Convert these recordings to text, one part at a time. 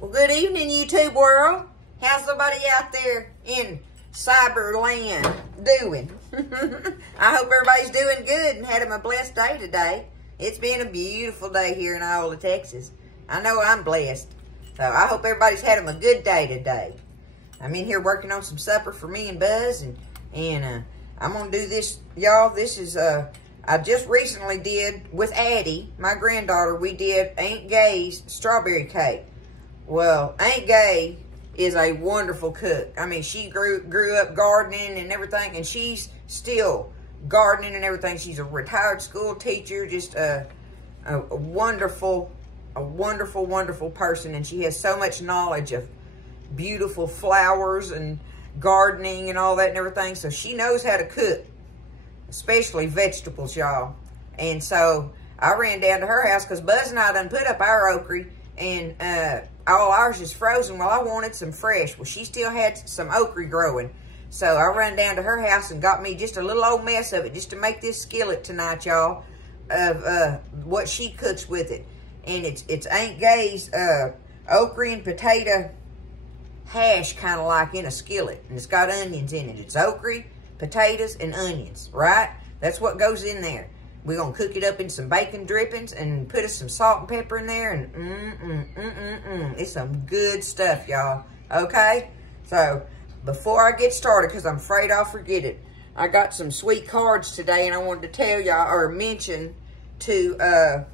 Well, good evening, YouTube world. How's somebody out there in Cyberland doing? I hope everybody's doing good and had a blessed day today. It's been a beautiful day here in Iola, Texas. I know I'm blessed. So I hope everybody's had a good day today. I'm in here working on some supper for me and Buzz, and I'm going to do this, y'all. This is, I just recently did, with Addie, my granddaughter, we did Aunt Gay's strawberry cake. Well, Aunt Gay is a wonderful cook. I mean, she grew up gardening and everything, and she's still gardening and everything. She's a retired school teacher, just a wonderful, wonderful person, and she has so much knowledge of beautiful flowers and gardening and all that and everything. So she knows how to cook, especially vegetables, y'all. And so I ran down to her house because Buzz and I done put up our okra, and all ours is frozen. Well, I wanted some fresh. Well, she still had some okra growing. So I ran down to her house and got me just a little old mess of it just to make this skillet tonight, y'all, of what she cooks with it. And it's Aunt Gay's okra and potato hash, kind of like in a skillet. And it's got onions in it. It's okra, potatoes, and onions, right? That's what goes in there. We're going to cook it up in some bacon drippings and put us some salt and pepper in there. And it's some good stuff, y'all. Okay? So, before I get started, because I'm afraid I'll forget it, I got some sweet cards today, and I wanted to tell y'all, or mention to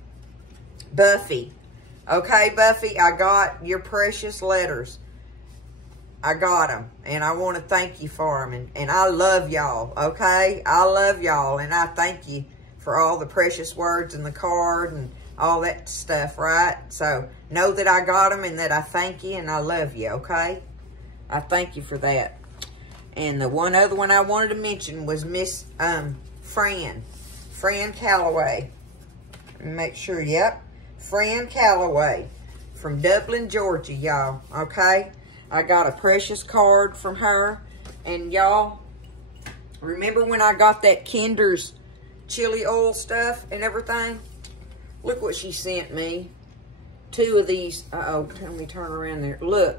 Buffy. Okay, Buffy, I got your precious letters. I got them, and I want to thank you for them, and I love y'all, okay? I love y'all, and I thank you for all the precious words in the card and all that stuff, right? So, know that I got them and that I thank you and I love you, okay? I thank you for that. And the one other one I wanted to mention was Miss Fran Calloway. Make sure, yep. Fran Calloway from Dublin, Georgia, y'all, okay? I got a precious card from her. And y'all, remember when I got that Kinder's chili oil stuff and everything? Look what she sent me. Two of these. Uh-oh, let me turn around there. Look.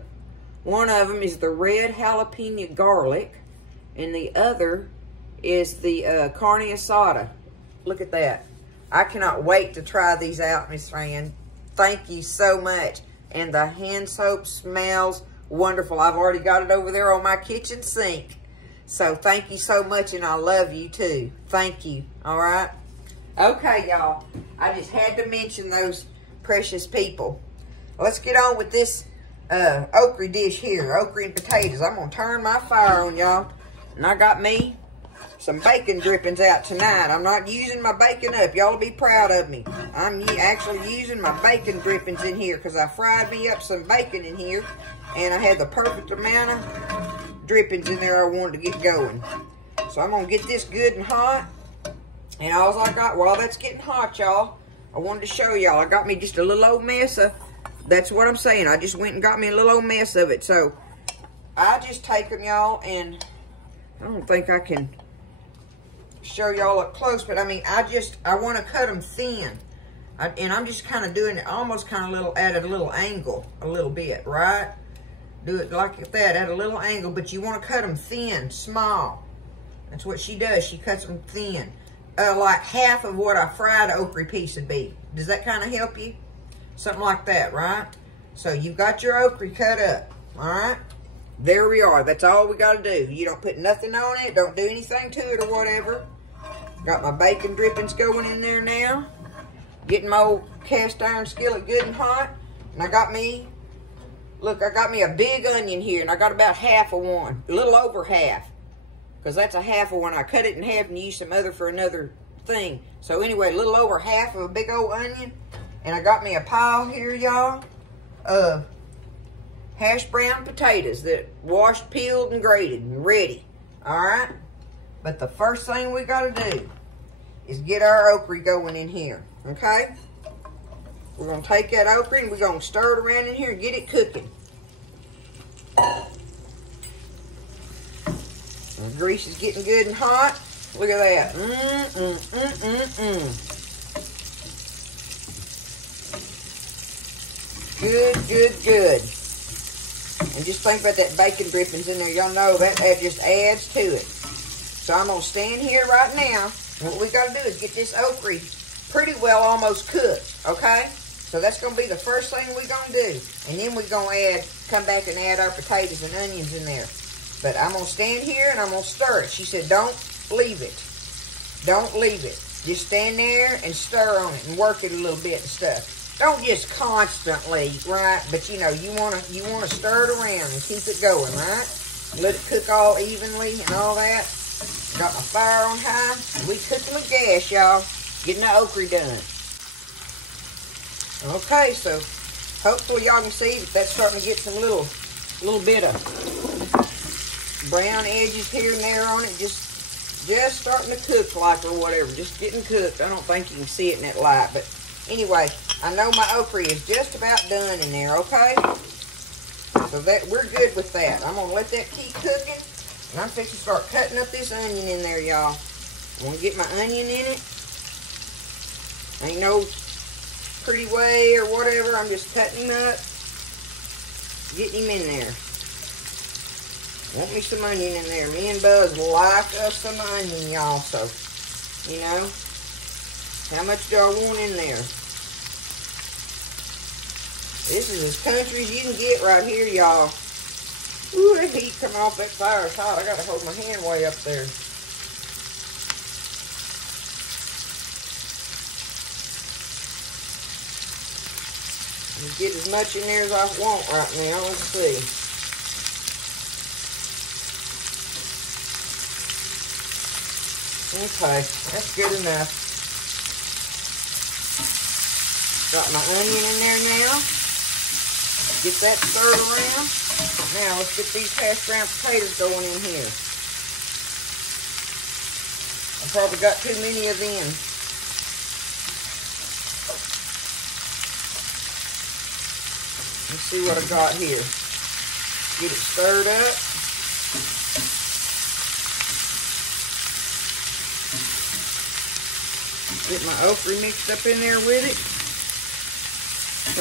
One of them is the red jalapeno garlic, and the other is the carne asada. Look at that. I cannot wait to try these out, Miss Fran. Thank you so much. And the hand soap smells wonderful. I've already got it over there on my kitchen sink. So thank you so much, and I love you too. Thank you. All right? Okay, y'all. I just had to mention those precious people. Let's get on with this okra dish here. Okra and potatoes. I'm going to turn my fire on, y'all. And I got me some bacon drippings out tonight. I'm not using my bacon up. Y'all will be proud of me. I'm actually using my bacon drippings in here because I fried me up some bacon in here. And I had the perfect amount of drippings in there I wanted to get going. So I'm going to get this good and hot. And all I got, while that's getting hot, y'all, I wanted to show y'all. I got me just a little old mess of, that's what I'm saying. I just went and got me a little old mess of it. So I just take them, y'all, and I don't think I can show y'all up close, but I mean, I want to cut them thin. And I'm just kind of doing it almost kind of at a little angle, a little bit, right? Do it like that, at a little angle, but you want to cut them thin, small. That's what she does. She cuts them thin. Like half of what a fried okra piece would be. Does that kind of help you? Something like that, right? So you've got your okra cut up, all right? There we are. That's all we got to do. You don't put nothing on it. Don't do anything to it or whatever. Got my bacon drippings going in there now. Getting my old cast iron skillet good and hot. And I got me, look, I got me a big onion here, and I got about half of one, a little over half, because that's a half of one. I cut it in half and used some other for another thing. So anyway, a little over half of a big old onion, and I got me a pile here, y'all, of hash brown potatoes that washed, peeled, and grated and ready, all right? But the first thing we got to do is get our okra going in here, okay? We're going to take that okra and we're going to stir it around in here and get it cooking. The grease is getting good and hot. Look at that. good, good, good. And just think about that bacon drippings in there. Y'all know that just adds to it. So I'm going to stand here right now. And what we got to do is get this okra pretty well almost cooked, okay? So that's going to be the first thing we're going to do. And then we're going to come back and add our potatoes and onions in there. But I'm going to stand here and I'm going to stir it. She said, don't leave it. Don't leave it. Just stand there and stir on it and work it a little bit and stuff. Don't just constantly, right? But you know, you wanna stir it around and keep it going, right? Let it cook all evenly and all that. Got my fire on high. We cooking with gas, y'all. Getting the okra done. Okay, so hopefully y'all can see that that's starting to get some little bit of brown edges here and there on it. Just starting to cook like or whatever. Just getting cooked. I don't think you can see it in that light, but anyway, I know my okra is just about done in there, okay? So that we're good with that. I'm going to let that keep cooking. And I'm fixing to start cutting up this onion in there, y'all. I'm going to get my onion in it. Ain't no pretty way or whatever. I'm just cutting him up. Getting him in there. Want me some onion in there. Me and Buzz like us some onion, y'all. So, you know, how much do I want in there? This is as country as you can get right here, y'all. Ooh, that heat coming off that fire is hot. I got to hold my hand way up there. Get as much in there as I want right now. Let's see. Okay, that's good enough. Got my onion in there now. Get that stirred around. Now let's get these hash brown potatoes going in here. I probably got too many of them. Let's see what I got here. Get it stirred up. Get my okra mixed up in there with it.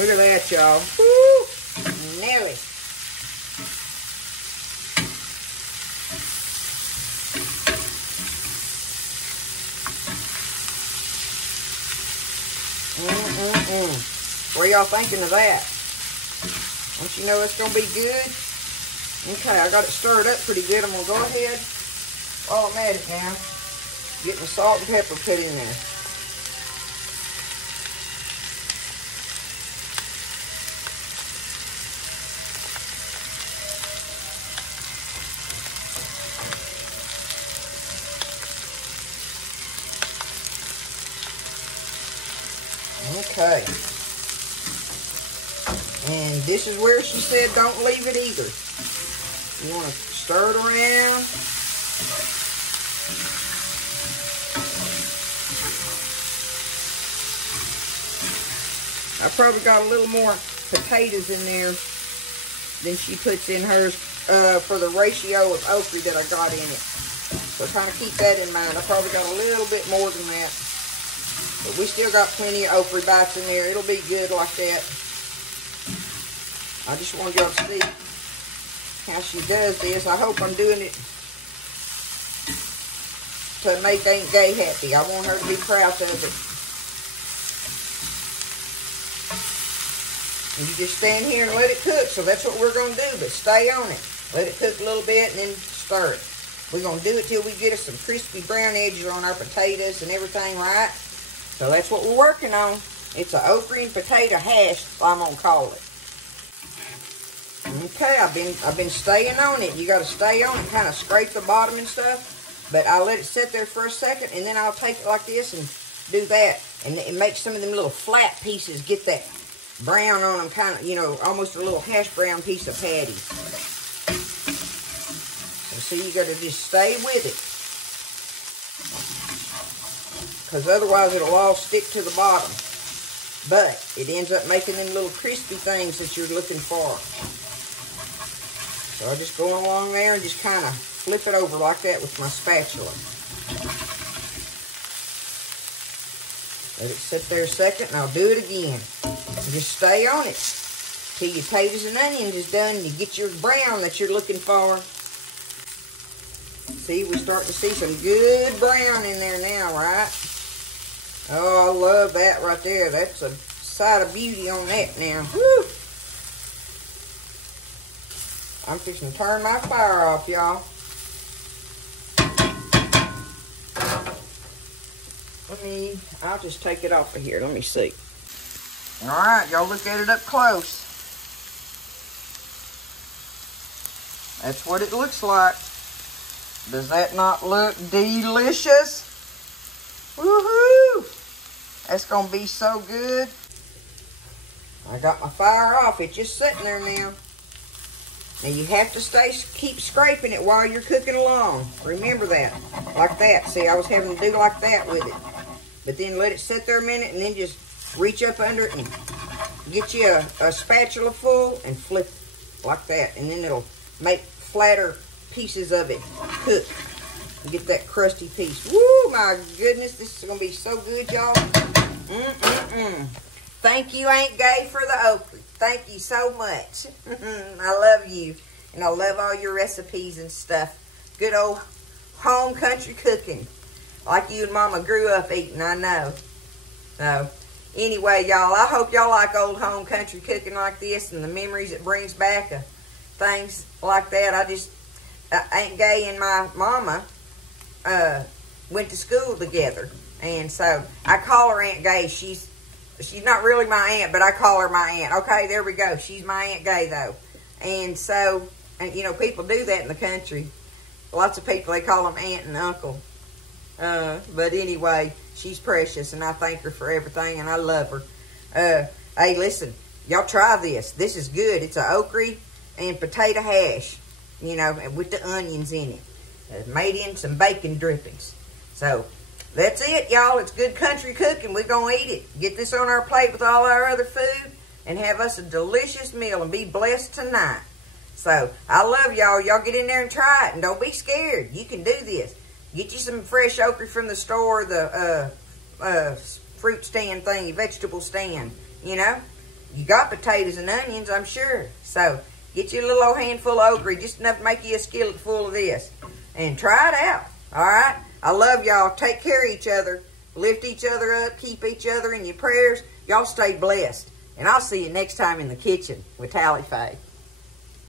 Look at that, y'all. Woo! Nelly. What are y'all thinking of that? Don't you know it's going to be good? Okay, I got it stirred up pretty good. I'm going to go ahead while I'm at it now. Get my salt and pepper put in there. Okay. And this is where she said don't leave it either. You want to stir it around. I probably got a little more potatoes in there than she puts in hers for the ratio of okra that I got in it. So kind of keep that in mind. I probably got a little bit more than that. But we still got plenty of okra bites in there. It'll be good like that. I just wanted y'all to see how she does this. I hope I'm doing it to make Aunt Gay happy. I want her to be proud of it. And you just stand here and let it cook. So that's what we're going to do. But stay on it. Let it cook a little bit and then stir it. We're going to do it till we get us some crispy brown edges on our potatoes and everything, right? So that's what we're working on. It's an okra and potato hash, I'm going to call it. Okay, I've been staying on it. You got to stay on it, kind of scrape the bottom and stuff. But I'll let it sit there for a second, and then I'll take it like this and do that. And it makes some of them little flat pieces get that brown on them, kind of, you know, almost a little hash brown piece of patty. So you got to just stay with it. Because otherwise it'll all stick to the bottom. But it ends up making them little crispy things that you're looking for. So I just go along there and just kind of flip it over like that with my spatula. Let it sit there a second and I'll do it again. Just stay on it. till your potatoes and onions is done. You get your brown that you're looking for. See, we're starting to see some good brown in there now, right? Oh, I love that right there. That's a sight of beauty on that now. Woo! I'm fixing to turn my fire off, y'all. I'll just take it off of here. Let me see. All right, y'all look at it up close. That's what it looks like. Does that not look delicious? Woohoo! That's gonna be so good. I got my fire off. It's just sitting there now. Now you have to keep scraping it while you're cooking along. Remember that. Like that. See, I was having to do like that with it. But then let it sit there a minute and then just reach up under it and get you a spatula full and flip it like that. And then it'll make flatter pieces of it cook. And get that crusty piece. Woo, my goodness. This is going to be so good, y'all. Thank you, Aunt Gay, for the okra. Thank you so much. I love you. And I love all your recipes and stuff. Good old home country cooking. Like you and Mama grew up eating, I know. So, anyway, y'all, I hope y'all like old home country cooking like this and the memories it brings back of things like that. Aunt Gay and my mama went to school together. And so, I call her Aunt Gay. She's not really my aunt, but I call her my aunt. Okay, there we go. She's my Aunt Gay, though. And so, you know, people do that in the country. Lots of people, they call them aunt and uncle. But anyway, she's precious, and I thank her for everything, and I love her. Hey, listen, y'all try this. This is good. It's a okra and potato hash, you know, with the onions in it. Made in some bacon drippings. So, that's it, y'all. It's good country cooking. We're going to eat it. Get this on our plate with all our other food and have us a delicious meal and be blessed tonight. So, I love y'all. Y'all get in there and try it, and don't be scared. You can do this. Get you some fresh okra from the store, the fruit stand thing, vegetable stand, you know. You got potatoes and onions, I'm sure. So, get you a little old handful of okra, just enough to make you a skillet full of this. And try it out, all right? I love y'all. Take care of each other. Lift each other up. Keep each other in your prayers. Y'all stay blessed. And I'll see you next time in the kitchen with Tally Faye.